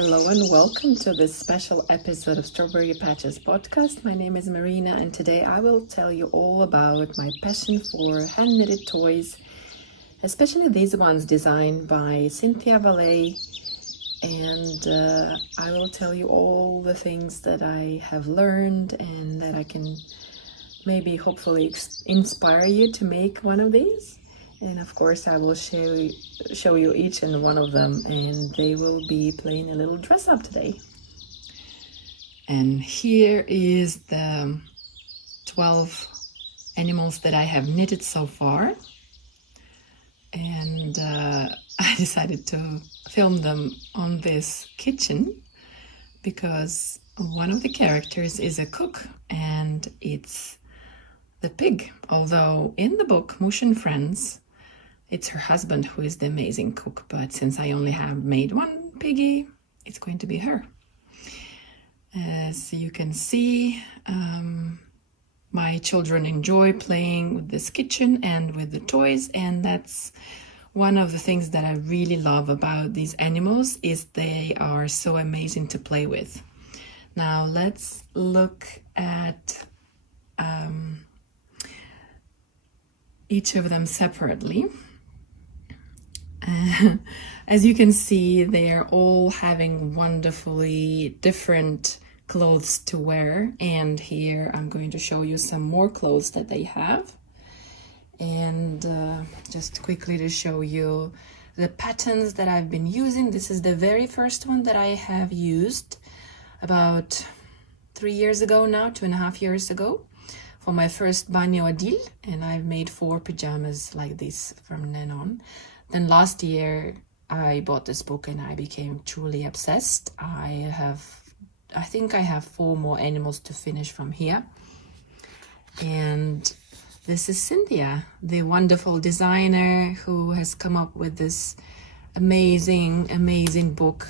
Hello and welcome to this special episode of Strawberry Patches podcast. My name is Marina and today I will tell you all about my passion for hand-knitted toys, especially these ones designed by Cinthia Vallet, and I will tell you all the things that I have learned and that I can maybe hopefully inspire you to make one of these. And of course I will show you each and one of them, and they will be playing a little dress up today. And here is the 12 animals that I have knitted so far, and I decided to film them on this kitchen because one of the characters is a cook and it's the pig, although in the book Mouche and Friends it's her husband who is the amazing cook, but since I only have made one piggy, it's going to be her. As you can see, my children enjoy playing with this kitchen and with the toys, and that's one of the things that I really love about these animals is they are so amazing to play with. Now let's look at each of them separately. As you can see, they are all having wonderfully different clothes to wear, and here I'm going to show you some more clothes that they have. And just quickly to show you the patterns that I've been using. This is the very first one that I have used about 3 years ago now, 2.5 years ago, for my first Bagno Adil, and I've made 4 pajamas like this from then on. Then last year I bought this book and I became truly obsessed. I think I have 4 more animals to finish from here. And this is Cinthia, the wonderful designer who has come up with this amazing book.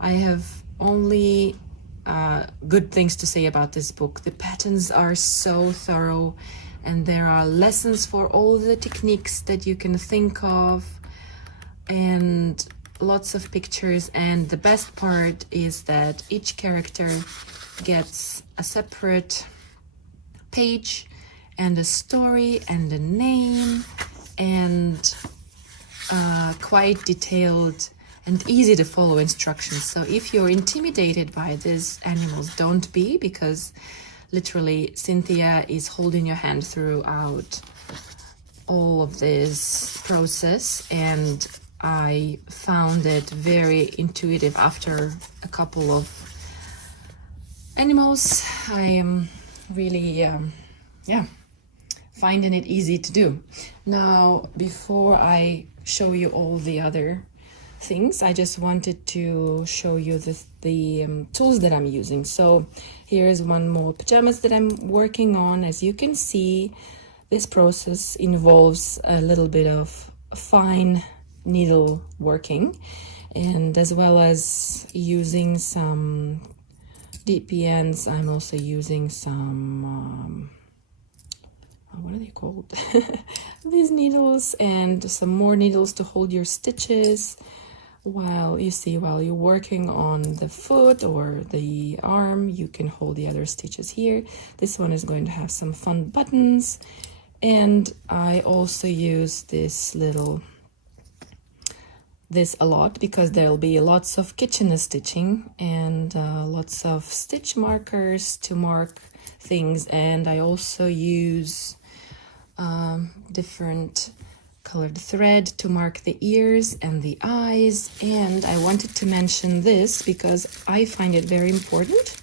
I have only good things to say about this book. The patterns are so thorough and there are lessons for all the techniques that you can think of, and lots of pictures, and the best part is that each character gets a separate page and a story and a name and quite detailed and easy to follow instructions. So if you're intimidated by these animals, don't be, because literally Cinthia is holding your hand throughout all of this process, and I found it very intuitive after a couple of animals. I am really finding it easy to do. Now, before I show you all the other things, I just wanted to show you the tools that I'm using. So here's one more pajamas that I'm working on. As you can see, this process involves a little bit of fine needle working, and as well as using some DPNs, I'm also using some what are they called? These needles, and some more needles to hold your stitches while you're working on the foot or the arm. You can hold the other stitches here. This one is going to have some fun buttons, and I also use this a lot because there'll be lots of kitchen stitching and lots of stitch markers to mark things, and I also use different colored thread to mark the ears and the eyes. And I wanted to mention this because I find it very important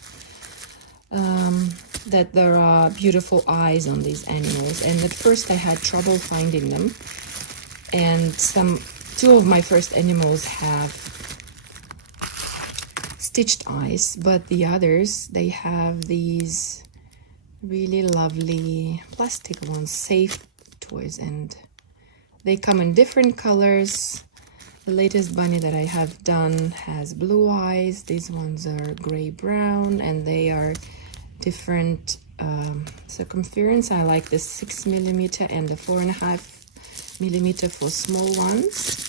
that there are beautiful eyes on these animals, and at first I had trouble finding them, and 2 of my first animals have stitched eyes, but the others, they have these really lovely plastic ones, safe toys, and they come in different colors. The latest bunny that I have done has blue eyes. These ones are gray-brown, and they are different circumference. I like the 6mm and the 4.5mm for small ones.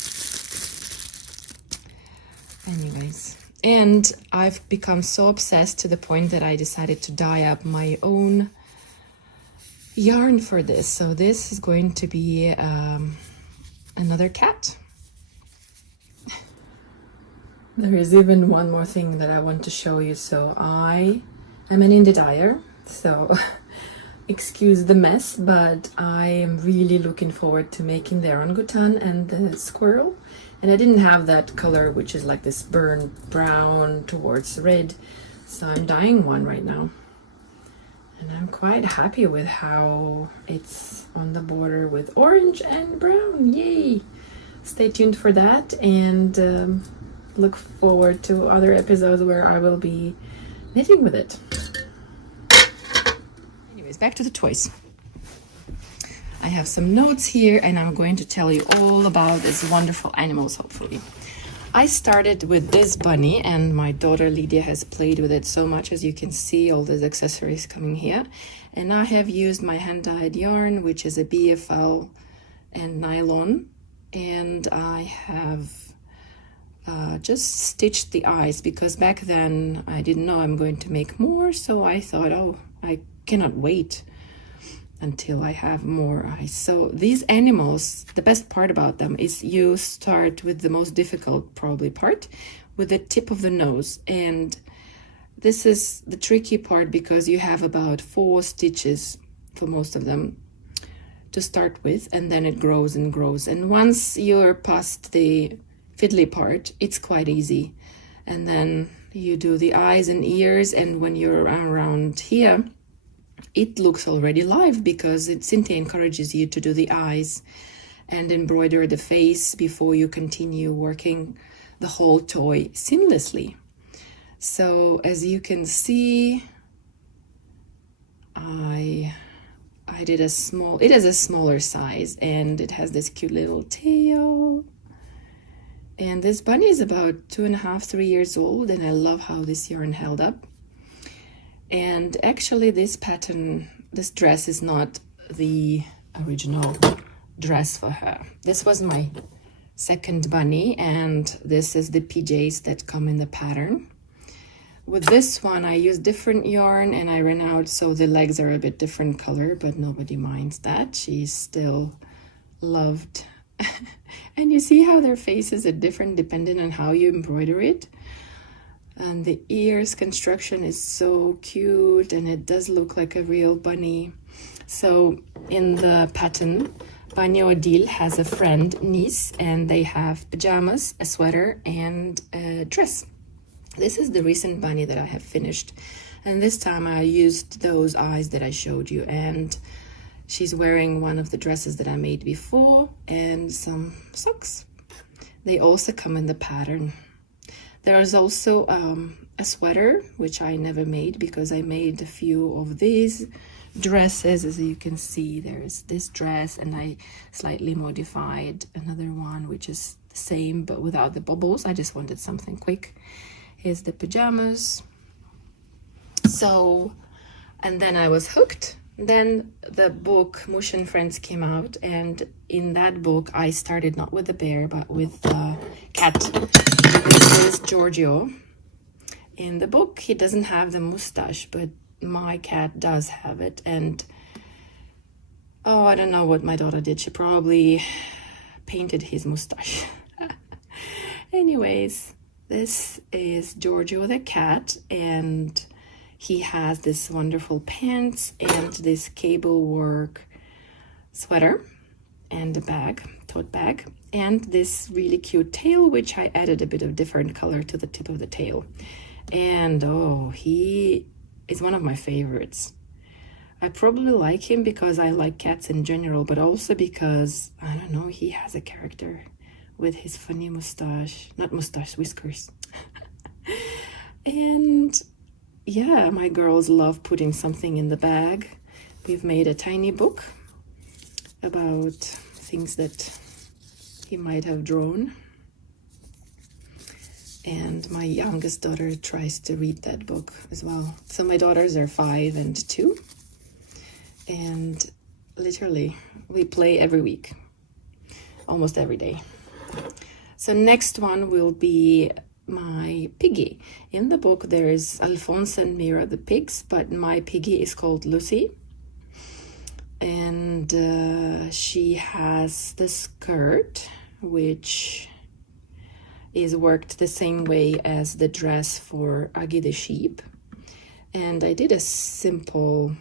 Anyways, And I've become so obsessed to the point that I decided to dye up my own yarn for this. So this is going to be another cat. There is even one more thing that I want to show you. So I am an indie dyer, so excuse the mess, but I am really looking forward to making the orangutan and the squirrel. And I didn't have that color, which is like this burnt brown towards red, so I'm dyeing one right now. And I'm quite happy with how it's on the border with orange and brown. Yay! Stay tuned for that, and look forward to other episodes where I will be knitting with it. Anyways, back to the toys. I have some notes here, and I'm going to tell you all about these wonderful animals, hopefully. I started with this bunny, and my daughter Lydia has played with it so much, as you can see all these accessories coming here. And I have used my hand-dyed yarn, which is a BFL and nylon, and I have just stitched the eyes, because back then I didn't know I'm going to make more, so I thought, oh, I cannot wait until I have more eyes. So these animals, the best part about them is you start with the most difficult probably part, with the tip of the nose. And this is the tricky part, because you have about 4 stitches for most of them to start with, and then it grows and grows. And once you're past the fiddly part, it's quite easy. And then you do the eyes and ears, and when you're around here, it looks already live, because Cinthia encourages you to do the eyes and embroider the face before you continue working the whole toy seamlessly. So as you can see, I did a small, it is a smaller size, and it has this cute little tail. And this bunny is about 2.5, 3 years old, and I love how this yarn held up. And actually this pattern, this dress is not the original dress for her. This was my second bunny, and this is the PJs that come in the pattern. With this one, I used different yarn, and I ran out, so the legs are a bit different color, but nobody minds that. She's still loved. And you see how their faces are different depending on how you embroider it. And the ears construction is so cute, and it does look like a real bunny. So in the pattern, Bunny Odile has a friend, niece, and they have pajamas, a sweater, and a dress. This is the recent bunny that I have finished. And this time I used those eyes that I showed you, and she's wearing one of the dresses that I made before and some socks. They also come in the pattern. There is also a sweater, which I never made, because I made a few of these dresses. As you can see, there's this dress, and I slightly modified another one, which is the same but without the bubbles. I just wanted something quick. Here's the pajamas. So, and then I was hooked. Then the book Mouche and Friends came out, and in that book I started not with the bear but with the cat. This is Giorgio. In the book he doesn't have the mustache, but my cat does have it. And oh, I don't know what my daughter did. She probably painted his mustache. Anyways, this is Giorgio the cat, and he has this wonderful pants and this cable work sweater and a bag, tote bag, and this really cute tail, which I added a bit of different color to the tip of the tail. And oh, he is one of my favorites. I probably like him because I like cats in general, but also because, I don't know, he has a character with his funny mustache, not mustache, whiskers. And yeah, my girls love putting something in the bag. We've made a tiny book about things that he might have drawn. And my youngest daughter tries to read that book as well. So my daughters are 5 and 2. And literally, we play every week, almost every day. So next one will be my piggy. In the book there is Alphonse and Mira the pigs, but my piggy is called Lucy. And she has the skirt, which is worked the same way as the dress for Aggie the sheep. And I did a simple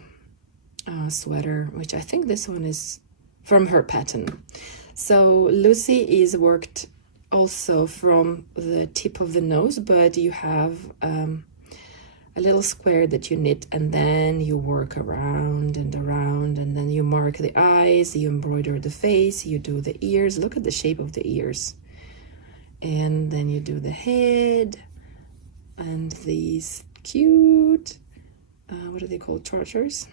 sweater, which I think this one is from her pattern. So Lucy is worked also from the tip of the nose, but you have a little square that you knit, and then you work around, and then you mark the eyes, you embroider the face, you do the ears. Look at the shape of the ears. And then you do the head and these cute, what are they called, charters?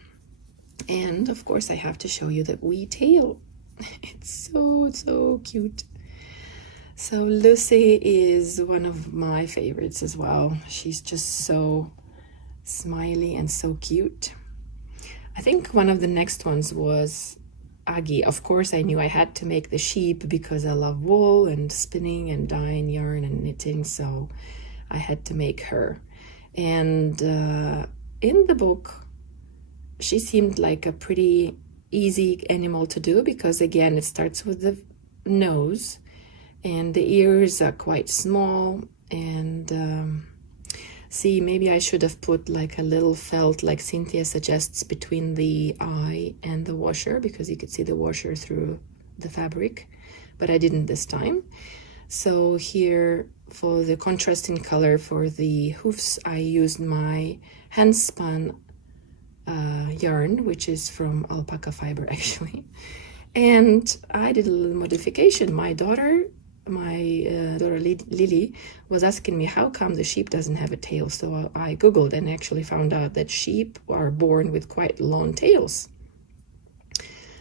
And of course I have to show you the wee tail. It's so cute. So Lucy is one of my favorites as well. She's just so smiley and so cute. I think one of the next ones was Aggie. Of course I knew I had to make the sheep because I love wool and spinning and dyeing yarn and knitting, so I had to make her. And in the book she seemed like a pretty easy animal to do, because again it starts with the nose and the ears are quite small. And see, maybe I should have put like a little felt, like Cinthia suggests, between the eye and the washer, because you could see the washer through the fabric, but I didn't this time. So here for the contrast in color for the hoofs, I used my hand spun yarn, which is from alpaca fiber actually. And I did a little modification. My daughter Lily was asking me how come the sheep doesn't have a tail. So I googled and actually found out that sheep are born with quite long tails.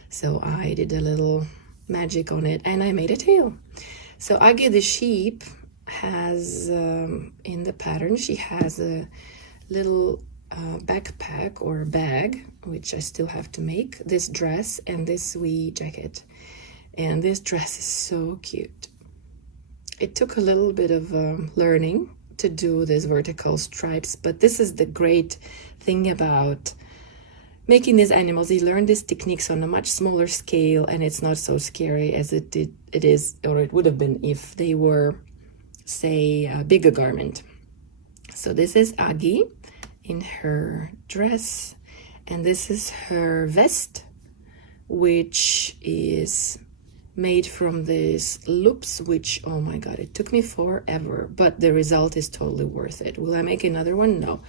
So I did a little magic on it and I made a tail. So Aggie the sheep has in the pattern, she has a little backpack or bag, which I still have to make, this dress and this wee jacket. And this dress is so cute. It took a little bit of learning to do these vertical stripes, but this is the great thing about making these animals. You learn these techniques on a much smaller scale, and it's not so scary as it is, or it would have been if they were, say, a bigger garment. So this is Aggie in her dress, and this is her vest, which is made from these loops, which, oh my god, it took me forever, but the result is totally worth it. Will I make another one? No.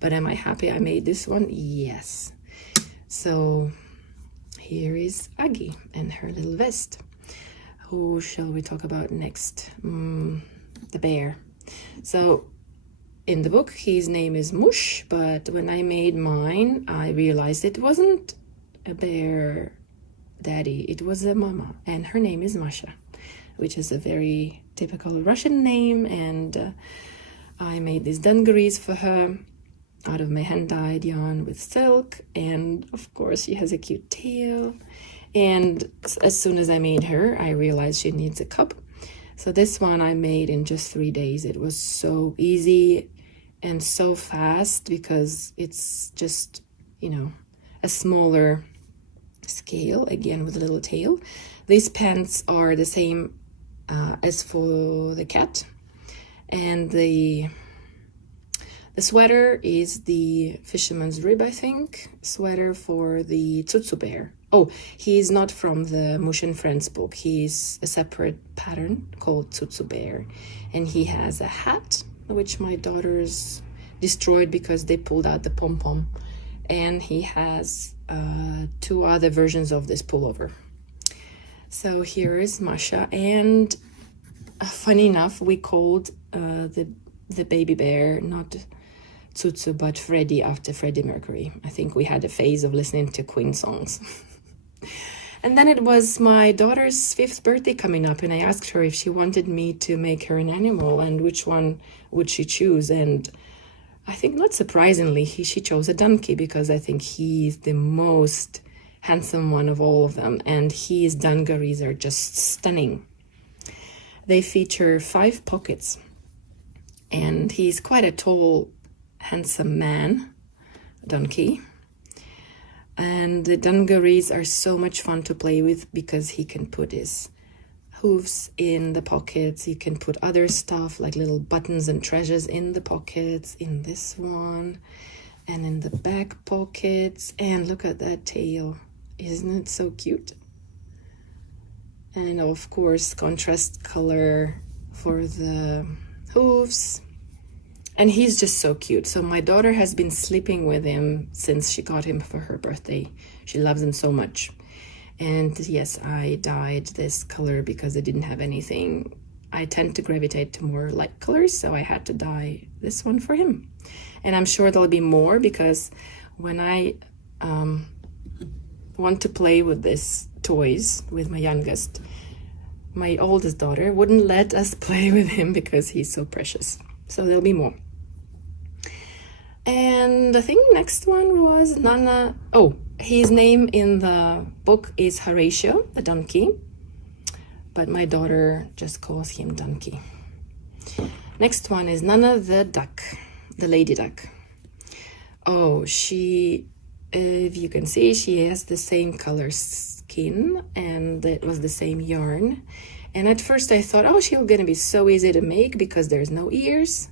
But am I happy I made this one? Yes. So here is Aggie and her little vest. Who shall we talk about next? The bear. So in the book his name is Mouche, but when I made mine I realized it wasn't a bear daddy, it was a mama, and her name is Masha, which is a very typical Russian name. And I made these dungarees for her out of my hand-dyed yarn with silk, and of course she has a cute tail. And as soon as I made her, I realized she needs a cup. So this one I made in just 3 days. It was so easy and so fast because it's just, you know, a smaller scale, again with a little tail. These pants are the same as for the cat, and the sweater is the fisherman's rib, I think, sweater for the Tsutsu bear. Oh, he's not from the Mouche and Friends book. He's a separate pattern called Tsutsu bear, and he has a hat which my daughters destroyed because they pulled out the pom-pom, and he has 2 other versions of this pullover. So here is Masha, and funny enough, we called the baby bear not Tsutsu but Freddie, after Freddie Mercury. I think we had a phase of listening to Queen songs. And then it was my daughter's 5th birthday coming up, and I asked her if she wanted me to make her an animal and which one would she choose. And I think, not surprisingly, she chose a Dunkey, because I think he's the most handsome one of all of them, and his dungarees are just stunning. They feature 5 pockets, and he's quite a tall, handsome man, Dunkey. And the dungarees are so much fun to play with because he can put his hooves in the pockets. You can put other stuff like little buttons and treasures in the pockets, in this one, and in the back pockets. And look at that tail. Isn't it so cute? And of course, contrast color for the hooves. And he's just so cute. So my daughter has been sleeping with him since she got him for her birthday. She loves him so much. And yes, I dyed this color because I didn't have anything. I tend to gravitate to more light colors, so I had to dye this one for him. And I'm sure there'll be more because when I want to play with these toys with my youngest, my oldest daughter wouldn't let us play with him because he's so precious. So there'll be more. And I think next one was Nana. Oh, his name in the book is Horatio, the donkey, but my daughter just calls him Dunkey. Next one is Nana the duck, the lady duck. Oh, she, if you can see, she has the same color skin and it was the same yarn. And at first I thought, oh, she's gonna be so easy to make because there's no ears.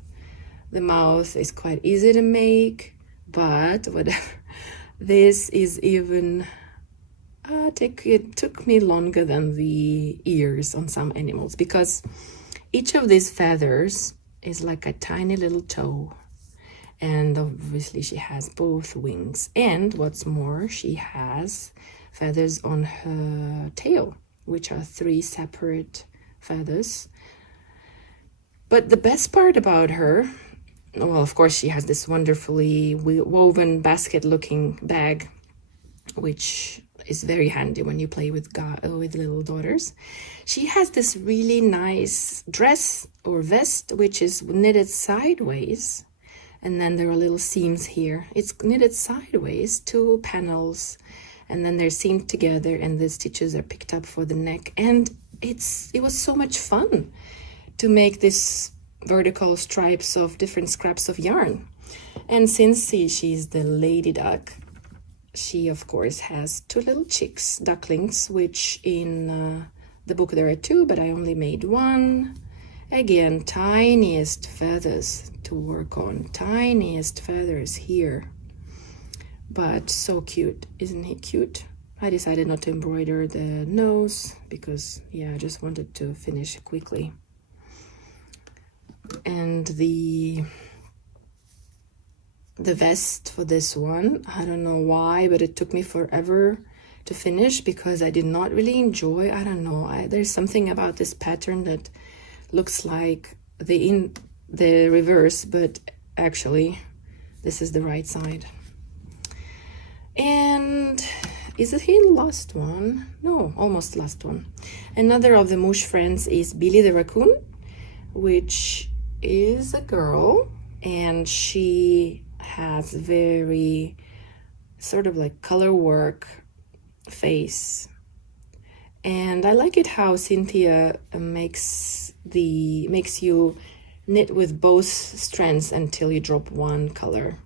The mouth is quite easy to make, but whatever. This is even, it took me longer than the ears on some animals because each of these feathers is like a tiny little toe. And obviously she has both wings. And what's more, she has feathers on her tail, which are 3 separate feathers. But the best part about her, well, of course, she has this wonderfully woven basket-looking bag, which is very handy when you play with little daughters. She has this really nice dress or vest, which is knitted sideways. And then there are little seams here. It's knitted sideways, 2 panels, and then they're seamed together, and the stitches are picked up for the neck. And it was so much fun to make this vertical stripes of different scraps of yarn. And since she's the lady duck, she of course has 2 little chicks, ducklings, which in the book there are 2, but I only made 1. Again, tiniest feathers to work on, tiniest feathers here, but so cute. Isn't he cute? I decided not to embroider the nose because I just wanted to finish quickly. And the vest for this one, I don't know why, but it took me forever to finish because I did not really enjoy, I don't know, there's something about this pattern that looks like the reverse, but actually this is the right side. And is it the last one? No, almost last one. Another of the Mouche friends is Billy the Raccoon, which is a girl, and she has very sort of like color work face. And I like it how Cinthia makes you knit with both strands until you drop one color.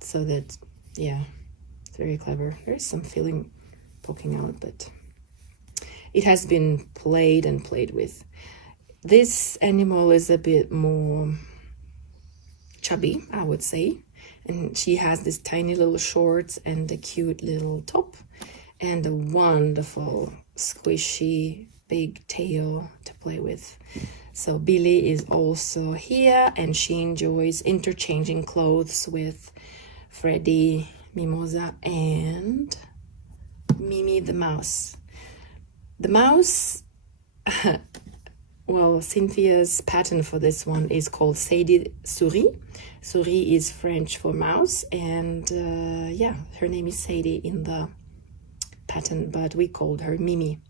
So that, it's very clever. There's some feeling poking out, but it has been played and played with. This animal is a bit more chubby, I would say. And she has this tiny little shorts and a cute little top and a wonderful squishy big tail to play with. So Billy is also here, and she enjoys interchanging clothes with Freddy, Mimosa, and Mimi the mouse. The mouse, well, Cynthia's pattern for this one is called Sadie Souris. Souris is French for mouse, and her name is Sadie in the pattern, but we called her Mimi.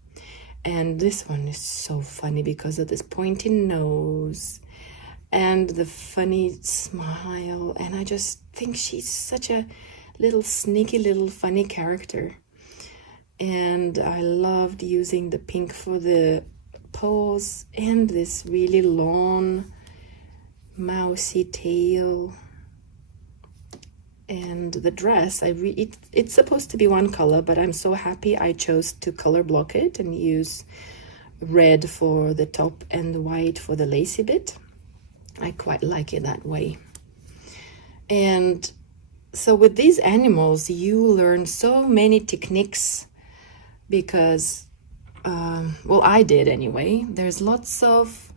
And this one is so funny because of this pointy nose and the funny smile, and I just think she's such a little sneaky little funny character. And I loved using the pink for the paws and this really long mousy tail. And the dress, it's supposed to be one color, but I'm so happy I chose to color block it and use red for the top and white for the lacy bit. I quite like it that way. And so with these animals, you learn so many techniques because, well, I did anyway. There's lots of,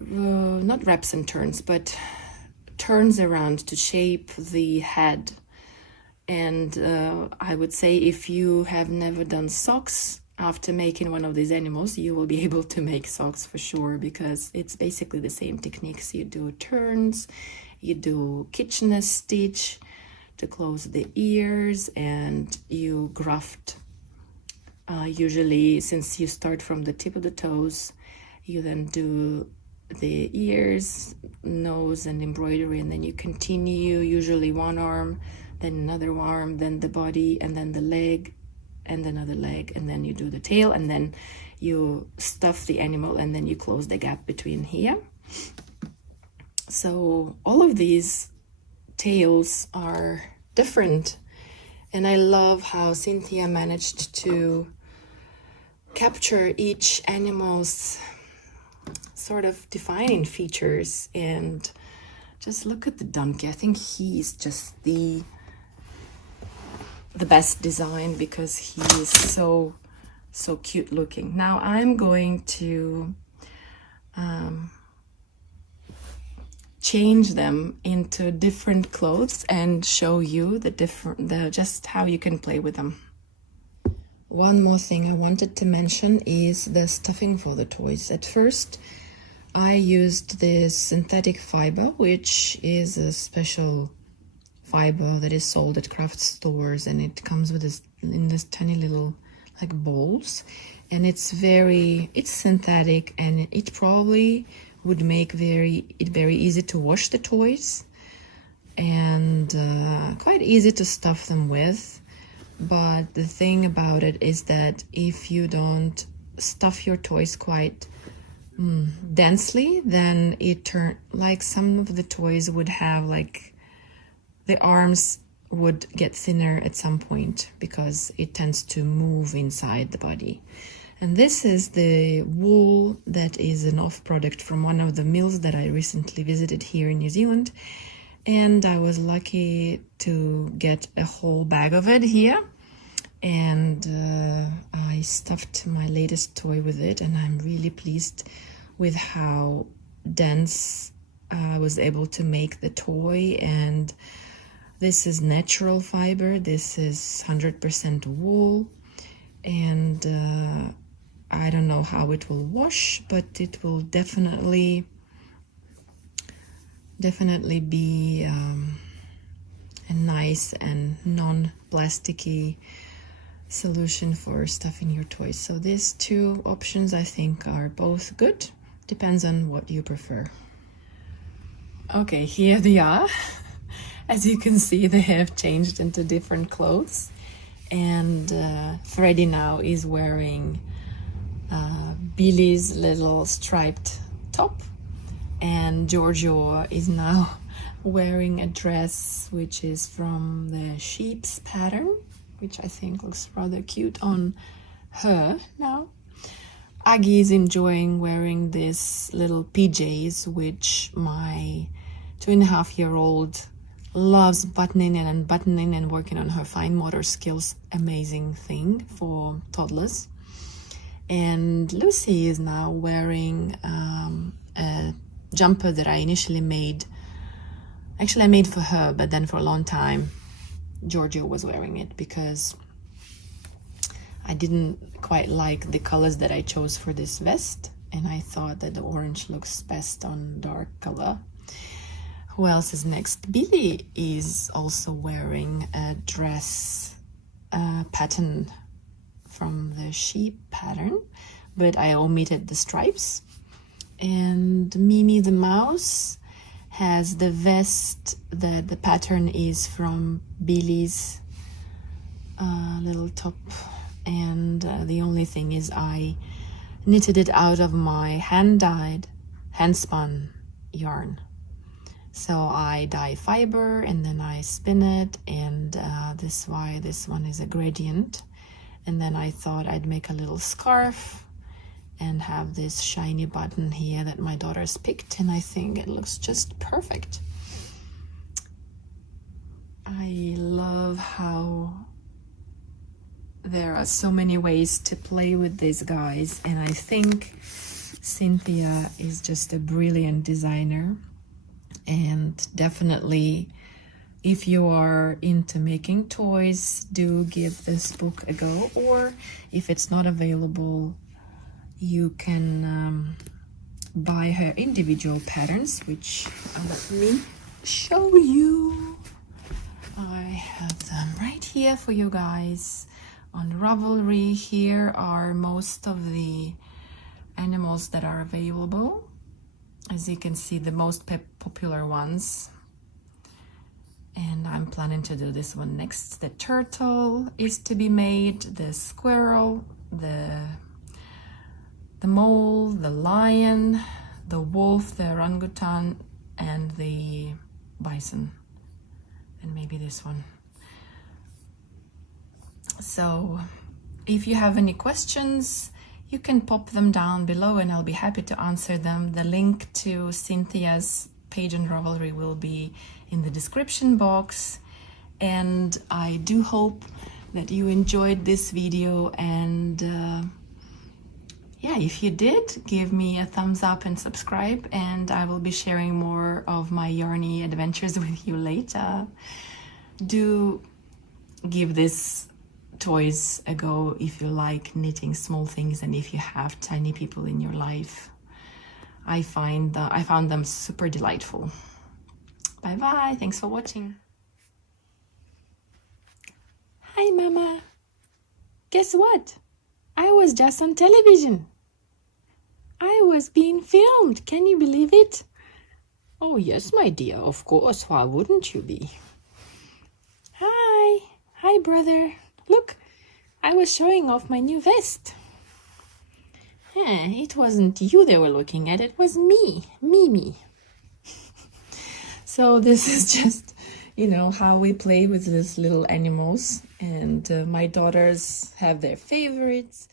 not wraps and turns, but turns around to shape the head. And I would say if you have never done socks after making one of these animals, you will be able to make socks for sure, because it's basically the same techniques. You do turns, you do Kitchener stitch to close the ears, and you graft. Usually, since you start from the tip of the toes, you then do the ears, nose, and embroidery, and then you continue, usually one arm, then another arm, then the body, and then the leg, and another leg, and then you do the tail, and then you stuff the animal, and then you close the gap between here. So all of these tails are different, and I love how Cinthia managed to capture each animal's sort of defining features. And just look at the Dunkey. I think he's just the best design because he is so cute looking. Now I'm going to change them into different clothes and show you just how you can play with them. One more thing I wanted to mention is the stuffing for the toys. At first I used this synthetic fiber, which is a special fiber that is sold at craft stores, and it comes with this in this tiny little like bowls, and it's synthetic, and it probably would make it very easy to wash the toys and quite easy to stuff them with. But the thing about it is that if you don't stuff your toys quite densely, then like some of the toys would have like the arms would get thinner at some point because it tends to move inside the body. And this is the wool that is an off product from one of the mills that I recently visited here in New Zealand, and I was lucky to get a whole bag of it here, and I stuffed my latest toy with it, and I'm really pleased with how dense I was able to make the toy. And this is natural fiber, this is 100% wool, and I don't know how it will wash, but it will definitely be a nice and non-plasticky solution for stuffing your toys. So these two options I think are both good, depends on what you prefer. Okay, here they are. As you can see, they have changed into different clothes, and Freddy now is wearing Billy's little striped top, and Giorgio is now wearing a dress which is from the sheep's pattern, which I think looks rather cute on her now. Aggie is enjoying wearing this little PJs, which my 2.5-year-old loves buttoning and unbuttoning and working on her fine motor skills. Amazing thing for toddlers. And Lucy is now wearing a jumper that I initially made. Actually, I made for her, but then for a long time, Giorgio was wearing it because I didn't quite like the colors that I chose for this vest, and I thought that the orange looks best on dark color. Who else is next? Billy is also wearing a dress pattern from the sheep pattern, but I omitted the stripes. And Mimi the mouse has the vest that the pattern is from Billy's little top, and the only thing is I knitted it out of my hand-spun yarn. So I dye fiber and then I spin it, and this one is a gradient. And then I thought I'd make a little scarf and have this shiny button here that my daughter's picked, and I think it looks just perfect. I love how there are so many ways to play with these guys, and I think Cinthia is just a brilliant designer. And definitely, if you are into making toys, do give this book a go, or if it's not available, you can buy her individual patterns, which let me show you. I have them right here for you guys on Ravelry. Here are most of the animals that are available. As you can see, the most popular ones. And I'm planning to do this one next. The turtle is to be made, the squirrel, the mole, the lion, the wolf, the orangutan, and the bison. And maybe this one. So if you have any questions, you can pop them down below and I'll be happy to answer them. The link to Cynthia's page on Ravelry will be in the description box. And I do hope that you enjoyed this video, and yeah, if you did, give me a thumbs up and subscribe, and I will be sharing more of my yarny adventures with you later. Do give this toys a go if you like knitting small things and if you have tiny people in your life. I found them super delightful. Bye bye, thanks for watching. Hi Mama, guess what? I was just on television. I was being filmed, can you believe it? Oh yes, my dear, of course, why wouldn't you be? Hi brother. Look, I was showing off my new vest. It wasn't you they were looking at, it was me, Mimi. So this is just, you know, how we play with these little animals. And my daughters have their favorites.